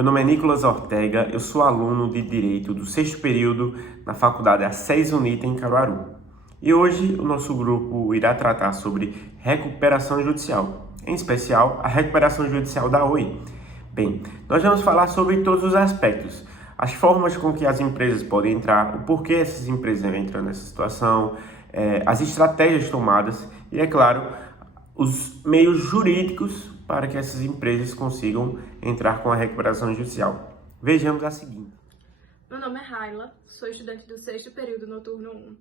Meu nome é Nicolas Ortega, eu sou aluno de Direito do 6º período na Faculdade ACES Unita em Caruaru. E hoje o nosso grupo irá tratar sobre recuperação judicial, em especial a recuperação judicial da OI. Bem, nós vamos falar sobre todos os aspectos, as formas com que as empresas podem entrar, o porquê essas empresas devem entrar nessa situação, as estratégias tomadas e, é claro, os meios jurídicos para que essas empresas consigam entrar com a recuperação judicial. Vejamos a seguinte. Meu nome é Raila, sou estudante do 6º período noturno 1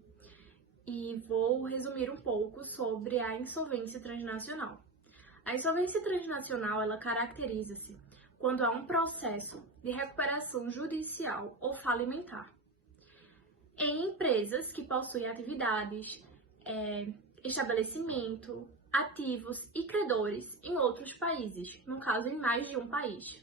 e vou resumir um pouco sobre a insolvência transnacional. A insolvência transnacional, ela caracteriza-se quando há um processo de recuperação judicial ou falimentar em empresas que possuem atividades, estabelecimento, ativos e credores em outros países, no caso em mais de um país.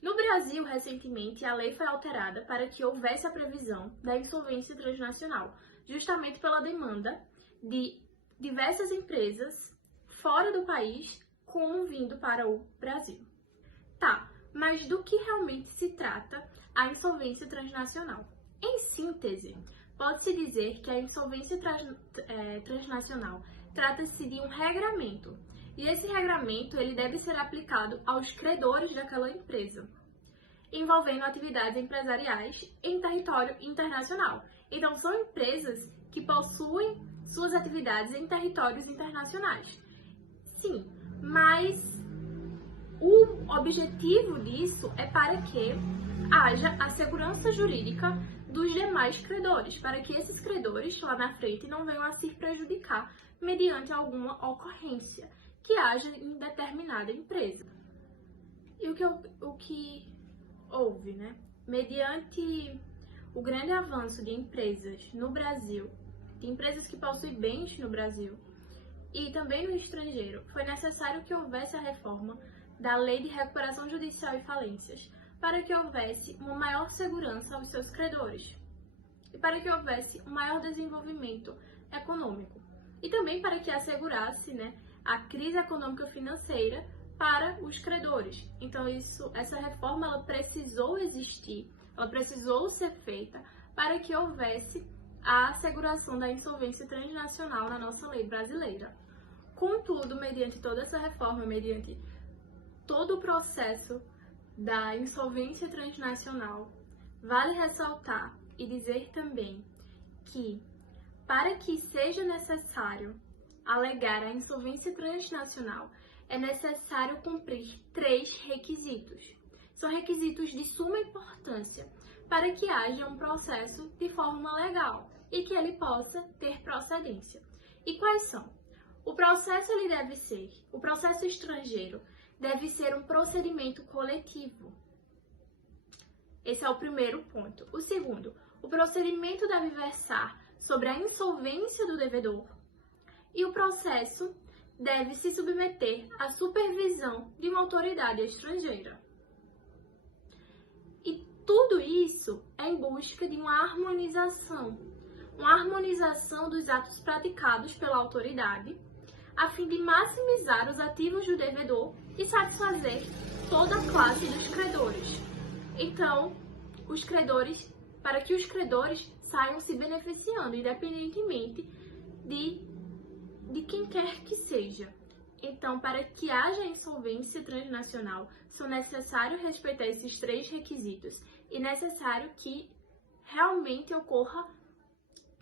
No Brasil, recentemente, a lei foi alterada para que houvesse a previsão da insolvência transnacional, justamente pela demanda de diversas empresas fora do país, como vindo para o Brasil. Tá, mas do que realmente se trata a insolvência transnacional? Em síntese, pode-se dizer que a insolvência transnacional trata-se de um regramento, e esse regramento ele deve ser aplicado aos credores daquela empresa, envolvendo atividades empresariais em território internacional. Então, são empresas que possuem suas atividades em territórios internacionais. Sim, mas o objetivo disso é para que haja a segurança jurídica dos demais credores, para que esses credores lá na frente não venham a se prejudicar mediante alguma ocorrência que haja em determinada empresa. E o que houve, né? Mediante o grande avanço de empresas no Brasil, de empresas que possuem bens no Brasil e também no estrangeiro, foi necessário que houvesse a reforma da Lei de Recuperação Judicial e Falências, para que houvesse uma maior segurança aos seus credores e para que houvesse um maior desenvolvimento econômico. E também para que assegurasse, a crise econômica financeira para os credores. Então, essa reforma ela precisou existir, ela precisou ser feita para que houvesse a asseguração da insolvência transnacional na nossa lei brasileira. Contudo, mediante toda essa reforma, mediante todo o processo da insolvência transnacional, vale ressaltar e dizer também que, para que seja necessário alegar a insolvência transnacional, é necessário cumprir 3 requisitos. São requisitos de suma importância para que haja um processo de forma legal e que ele possa ter procedência. E quais são? O processo estrangeiro deve ser um procedimento coletivo. Esse é o primeiro ponto. O segundo, o procedimento deve versar sobre a insolvência do devedor e o processo deve se submeter à supervisão de uma autoridade estrangeira. E tudo isso é em busca de uma harmonização dos atos praticados pela autoridade, a fim de maximizar os ativos do devedor e satisfazer toda a classe dos credores. Então, para que os credores saiam se beneficiando, independentemente de quem quer que seja. Então, para que haja insolvência transnacional, são necessários respeitar esses 3 requisitos e necessário que realmente ocorra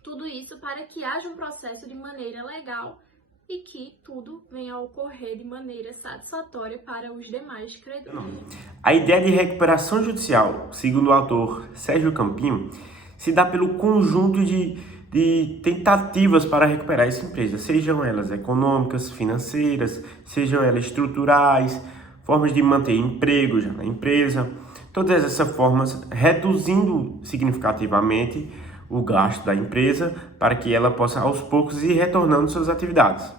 tudo isso para que haja um processo de maneira legal e que tudo venha a ocorrer de maneira satisfatória para os demais credores. A ideia de recuperação judicial, segundo o autor Sérgio Campinho, se dá pelo conjunto de tentativas para recuperar essa empresa, sejam elas econômicas, financeiras, sejam elas estruturais, formas de manter emprego já na empresa, todas essas formas reduzindo significativamente o gasto da empresa para que ela possa aos poucos ir retornando suas atividades.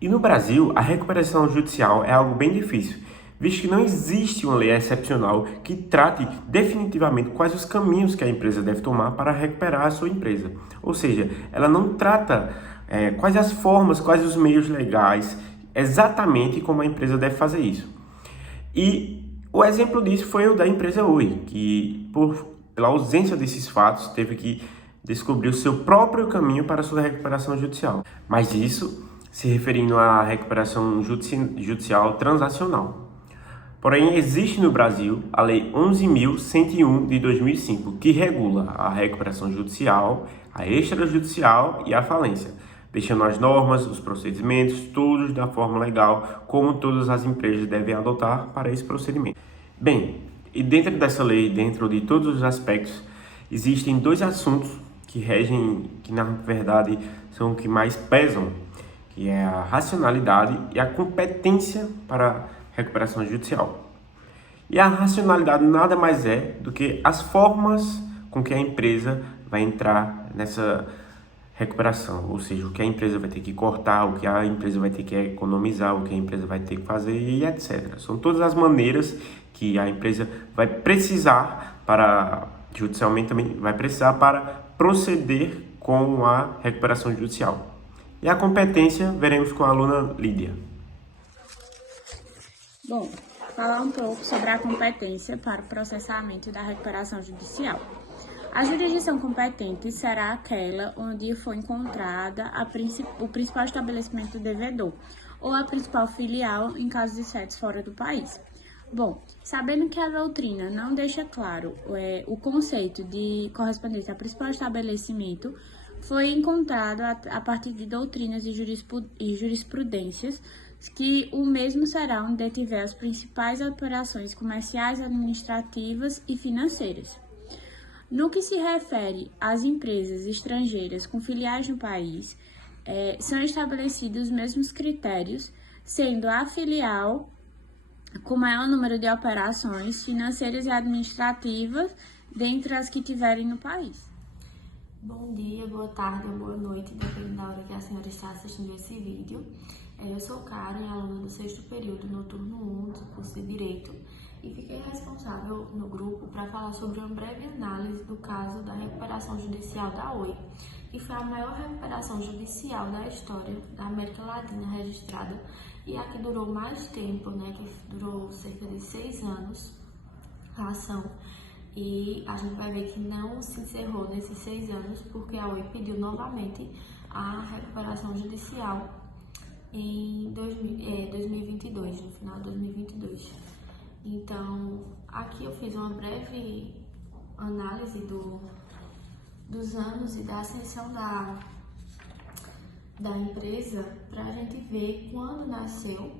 E no Brasil, a recuperação judicial é algo bem difícil, visto que não existe uma lei excepcional que trate definitivamente quais os caminhos que a empresa deve tomar para recuperar a sua empresa. Ou seja, ela não trata quais as formas, quais os meios legais, exatamente como a empresa deve fazer isso. E O exemplo disso foi o da empresa Oi, que pela ausência desses fatos teve que descobrir o seu próprio caminho para a sua recuperação judicial. Mas isso se referindo à recuperação judicial transacional. Porém, existe no Brasil a Lei 11.101 de 2005, que regula a recuperação judicial, a extrajudicial e a falência, deixando as normas, os procedimentos, todos da forma legal, como todas as empresas devem adotar para esse procedimento. Bem, e dentro dessa lei, dentro de todos os aspectos, existem dois assuntos que regem, que na verdade são os que mais pesam, que é a racionalidade e a competência para recuperação judicial. E a racionalidade nada mais é do que as formas com que a empresa vai entrar nessa recuperação, ou seja, o que a empresa vai ter que cortar, o que a empresa vai ter que economizar, o que a empresa vai ter que fazer e etc. São todas as maneiras que a empresa vai precisar judicialmente também vai precisar para proceder com a recuperação judicial. E a competência veremos com a aluna Lídia. Bom, falar um pouco sobre a competência para o processamento da recuperação judicial. A jurisdição competente será aquela onde for encontrada o principal estabelecimento devedor ou a principal filial em caso de sedes fora do país. Bom, sabendo que a doutrina não deixa claro o conceito de correspondência ao principal estabelecimento, foi encontrado a partir de doutrinas e jurisprudências que o mesmo será onde detiver as principais operações comerciais, administrativas e financeiras. No que se refere às empresas estrangeiras com filiais no país, são estabelecidos os mesmos critérios, sendo a filial com maior número de operações financeiras e administrativas dentre as que tiverem no país. Bom dia, boa tarde ou boa noite, dependendo da hora que a senhora está assistindo esse vídeo. Eu sou Karen, aluna do 6º período no turno 1 do curso de Direito, e fiquei responsável no grupo para falar sobre uma breve análise do caso da recuperação judicial da Oi, que foi a maior recuperação judicial da história da América Latina registrada e a que durou mais tempo, que durou cerca de 6 anos a ação. E a gente vai ver que não se encerrou nesses 6 anos, porque a Oi pediu novamente a recuperação judicial em 2022, no final de 2022. Então, aqui eu fiz uma breve análise dos anos e da ascensão da empresa para a gente ver quando nasceu,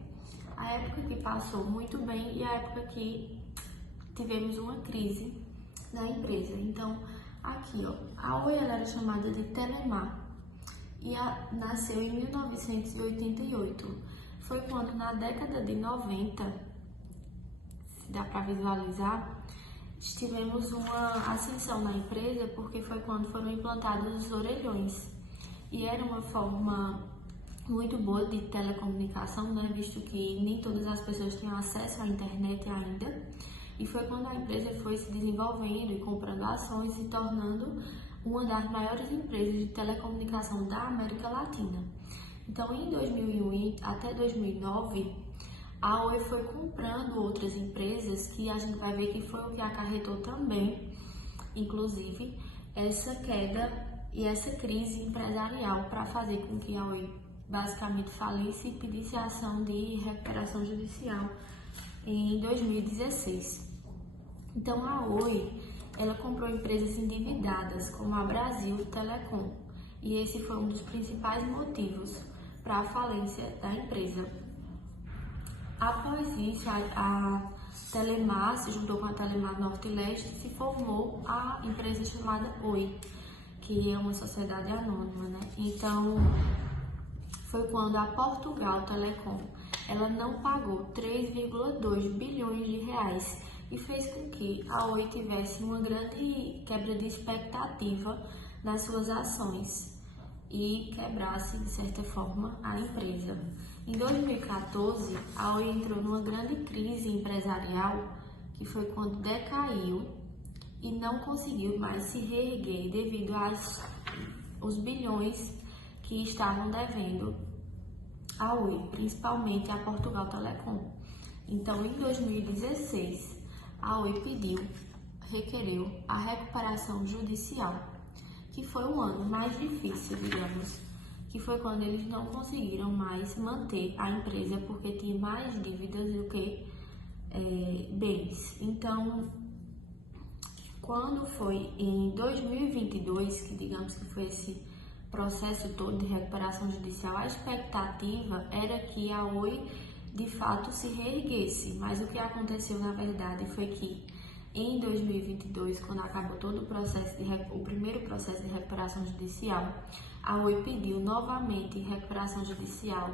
a época que passou muito bem e a época que tivemos uma crise na empresa. Então, aqui, a Oi ela era chamada de Telemar e nasceu em 1988. Foi quando, na década de 90, se dá para visualizar, tivemos uma ascensão na empresa, porque foi quando foram implantados os orelhões. E era uma forma muito boa de telecomunicação, visto que nem todas as pessoas tinham acesso à internet ainda. E foi quando a empresa foi se desenvolvendo e comprando ações, se tornando uma das maiores empresas de telecomunicação da América Latina. Então, em 2001 até 2009, a Oi foi comprando outras empresas, que a gente vai ver que foi o que acarretou também, inclusive, essa queda e essa crise empresarial para fazer com que a Oi basicamente falisse e pedisse a ação de recuperação judicial em 2016. Então, a Oi, ela comprou empresas endividadas, como a Brasil Telecom, e esse foi um dos principais motivos para a falência da empresa. Após isso, a Telemar se juntou com a Telemar Norte e Leste e se formou a empresa chamada Oi, que é uma sociedade anônima, Então, foi quando a Portugal Telecom, ela não pagou 3,2 bilhões de reais e fez com que a Oi tivesse uma grande quebra de expectativa nas suas ações e quebrasse, de certa forma, a empresa. Em 2014, a Oi entrou numa grande crise empresarial, que foi quando decaiu e não conseguiu mais se reerguer devido aos bilhões que estavam devendo a Oi, principalmente a Portugal Telecom. Então, em 2016, a Oi requereu a recuperação judicial, que foi o ano mais difícil, digamos, que foi quando eles não conseguiram mais manter a empresa porque tinha mais dívidas do que bens. Então, quando foi em 2022, que digamos que foi esse processo todo de recuperação judicial, a expectativa era que a Oi de fato se reerguesse, mas o que aconteceu na verdade foi que em 2022, quando acabou todo o primeiro processo de recuperação judicial, a Oi pediu novamente recuperação judicial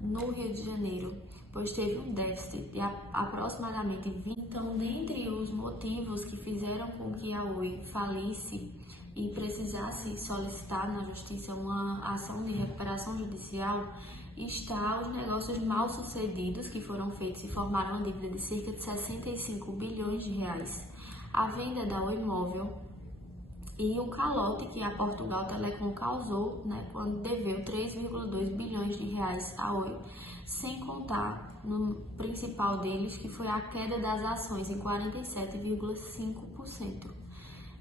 no Rio de Janeiro, pois teve um déficit de aproximadamente 20. Então, dentre os motivos que fizeram com que a Oi falisse e precisasse solicitar na Justiça uma ação de recuperação judicial, está os negócios mal sucedidos que foram feitos e formaram uma dívida de cerca de 65 bilhões de reais, a venda da Oi Móvel e o calote que a Portugal Telecom causou, quando deveu 3,2 bilhões de reais à Oi, sem contar no principal deles, que foi a queda das ações em 47,5%.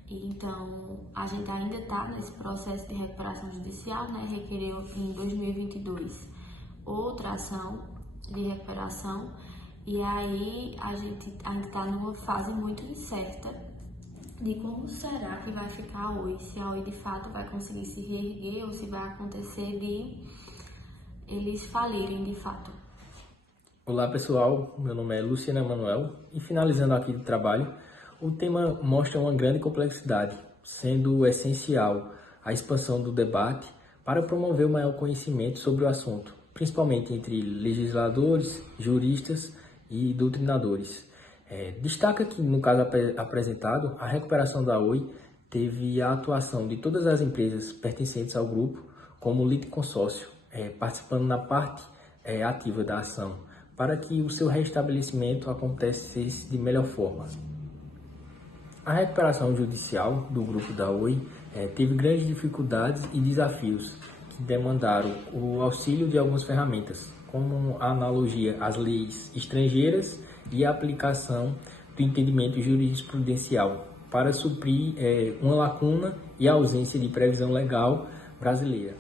Então, a gente ainda está nesse processo de recuperação judicial, requereu em 2022 outra ação de recuperação, e aí a gente ainda está numa fase muito incerta de como será que vai ficar a Oi, se a Oi de fato vai conseguir se reerguer ou se vai acontecer de eles falirem de fato. Olá pessoal, meu nome é Luciana Manuel e finalizando aqui o trabalho, o tema mostra uma grande complexidade, sendo essencial a expansão do debate para promover o maior conhecimento sobre o assunto, principalmente entre legisladores, juristas e doutrinadores. Destaca que, no caso apresentado, a recuperação da Oi teve a atuação de todas as empresas pertencentes ao grupo como litisconsórcio, participando na parte ativa da ação, para que o seu restabelecimento acontecesse de melhor forma. A recuperação judicial do grupo da Oi teve grandes dificuldades e desafios que demandaram o auxílio de algumas ferramentas, como a analogia às leis estrangeiras e a aplicação do entendimento jurisprudencial para suprir uma lacuna e a ausência de previsão legal brasileira.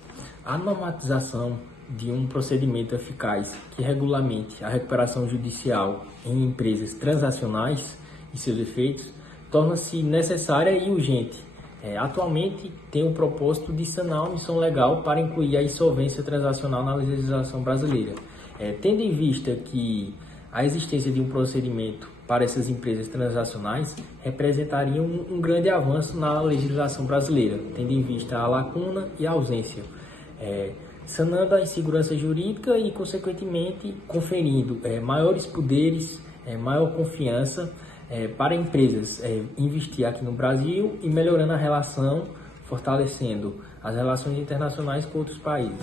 A normatização de um procedimento eficaz que regulamente a recuperação judicial em empresas transacionais e seus efeitos torna-se necessária e urgente. Atualmente tem o propósito de sanar a omissão legal para incluir a insolvência transacional na legislação brasileira. Tendo em vista que a existência de um procedimento para essas empresas transacionais representaria um grande avanço na legislação brasileira, tendo em vista a lacuna e a ausência, sanando a insegurança jurídica e, consequentemente, conferindo maiores poderes, maior confiança para empresas investir aqui no Brasil e melhorando a relação, fortalecendo as relações internacionais com outros países.